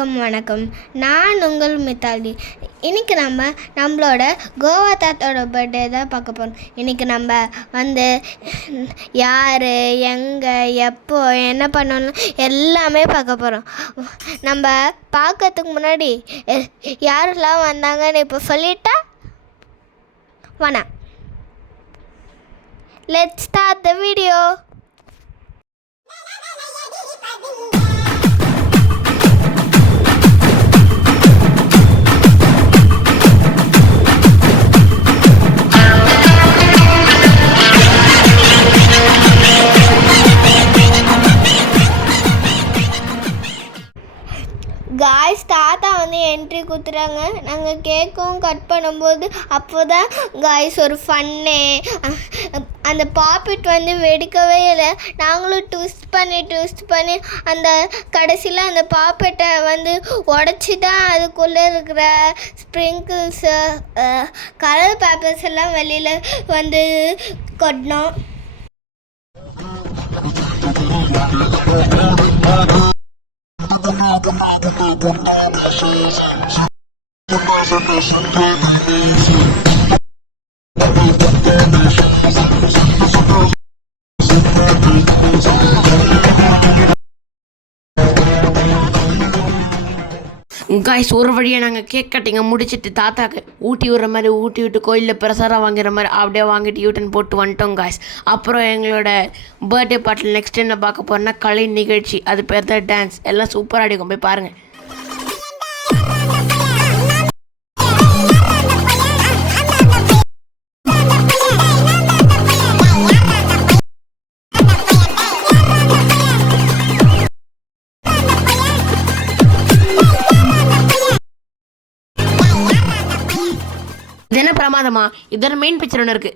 வணக்கம். நான் உங்கள் மித்தாலி. இன்றைக்கி நம்மளோட கோவா தாத்தாவோட பர்த்டே தான் பார்க்க போகிறோம். இன்றைக்கி நம்ம யார், எங்கே, எப்போ, என்ன பண்ணணும் எல்லாமே பார்க்க போகிறோம். நம்ம பார்க்கறதுக்கு முன்னாடி யாரெல்லாம் வந்தாங்கன்னு இப்போ சொல்லிட்டா வேணாம். Let's start the video. Guys, தாத்தா என்ட்ரி கொடுத்துறாங்க. நாங்கள் கேக்கும் கட் பண்ணும்போது அப்போ தான் காய்ஸ் ஒரு ஃபன்னே. அந்த பாப்பிட் வெடிக்கவே இல்லை. நாங்களும் ட்விஸ்ட் பண்ணி அந்த கடைசியில் அந்த பாப்பெட்டை உடச்சி தான் அதுக்குள்ளே இருக்கிற ஸ்ப்ரிங்கிள்ஸு கலர் பேப்பர்ஸ் எல்லாம் வெளியில் கொட்டினோம். காய்ஸ், ஒரு வழியாக நாங்கள் கேக் கட்டிங்க முடிச்சுட்டு தாத்தாக்கு ஊட்டி விடுற மாதிரி ஊட்டி விட்டு கோயிலில் பிரசாரம் வாங்குற மாதிரி அப்படியே வாங்கிட்டு யூட்டன் போட்டு வந்துட்டோம் காய்ஸ். அப்புறம் எங்களோட பர்த்டே பார்ட்டில் நெக்ஸ்ட் என்ன பார்க்க போகிறோன்னா கலை நிகழ்ச்சி. அது பேர் தான் டான்ஸ். எல்லாம் சூப்பராக அடிக்கும், போய் பாருங்கள். இது என்ன பிரமாதமா? இதோட மெயின் பிக்சர் ஒன்று இருக்கு.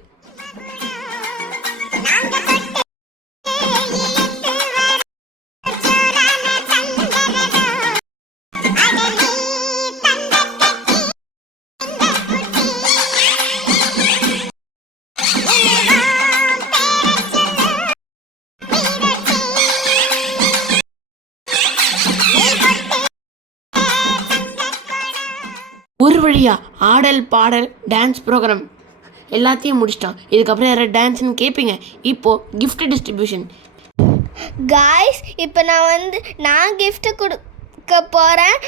ஒரு வழியாக ஆடல் பாடல் டான்ஸ் ப்ரோக்ராம் எல்லாத்தையும் முடிச்சிட்டோம். இதுக்கப்புறம் யாராவது டான்ஸ்னு கேட்பீங்க. இப்போது கிஃப்ட் டிஸ்ட்ரிபியூஷன். காய்ஸ், இப்போ நான் கிஃப்ட்டு கொடுக்க போகிறேன்.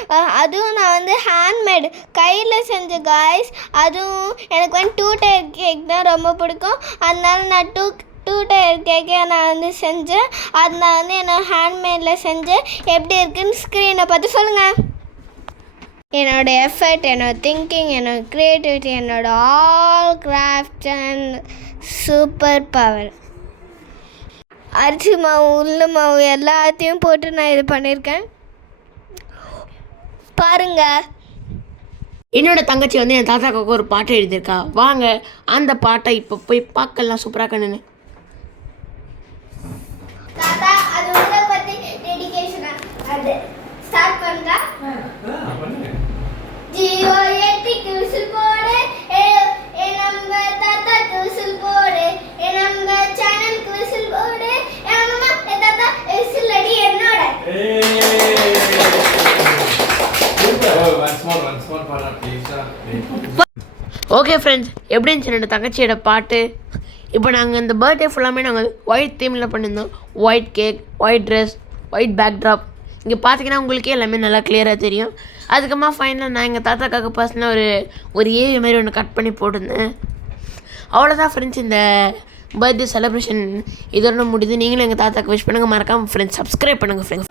அதுவும் நான் ஹேண்ட்மேடு கையில் செஞ்ச காய்ஸ். அதுவும் எனக்கு 2 டயர் கேக் தான் ரொம்ப பிடிக்கும். அதனால நான் டூ டயர் கேக்கை நான் செஞ்சேன். அது நான் என்னோட ஹேண்ட்மேடில் செஞ்சேன். எப்படி இருக்குன்னு ஸ்க்ரீனை பார்த்து சொல்லுங்கள். என்னோடய எஃபர்ட், என்னோடய திங்கிங், என்னோடய க்ரியேட்டிவிட்டி, என்னோடய all craft and super power. அரிசி மாவு, உளுந்து மாவு எல்லாத்தையும் போட்டு நான் இது பண்ணியிருக்கேன். பாருங்கள். என்னோட தங்கச்சி என் தாத்தாவுக்கு ஒரு பாட்டை எழுதியிருக்கா. வாங்க அந்த பாட்டை இப்போ போய் பார்க்கலாம். சூப்பராக கண்ணுன்னு தாத்தா, அது உங்களை பற்றி டெடிகேஷனா? அது ஸ்டார்ட் பண்ணுறா. ஜியோ ஏத்திக்கு விசில் போடு, நம்ம தாத்தாக்கு விசில் போடு, நம்ம சேனலுக்கு விசில் போடு, அம்மா தாத்தா விசில் அடி என்னோட. ஓகே ஃப்ரெண்ட்ஸ், எப்படி இருந்துச்சு என்னோட தங்கச்சியோட பாட்டு? இப்போ நாங்கள் இந்த பர்த்டே ஃபுல்லாமே நாங்கள் ஒயிட் தீமில் பண்ணியிருந்தோம். White cake, white dress, white backdrop. இங்கே பார்த்தீங்கன்னா உங்களுக்கே எல்லாமே நல்லா கிளியராக தெரியும். அதுக்கப்புறமா ஃபைனலாக நான் எங்கள் தாத்தாக்காக பர்சனலாக ஒரு ஏவி மாதிரி ஒன்று கட் பண்ணி போட்டிருந்தேன். அவ்வளோதான் ஃப்ரெண்ட்ஸ், இந்த பர்த்டே செலிப்ரேஷன் இதோட முடியுது. நீங்களும் எங்கள் தாத்தாக்கு விஷ் பண்ணுங்கள். மறக்காமல் ஃப்ரெண்ட்ஸ் சப்ஸ்கிரைப் பண்ணுங்கள் ஃப்ரெண்ட்ஸ்.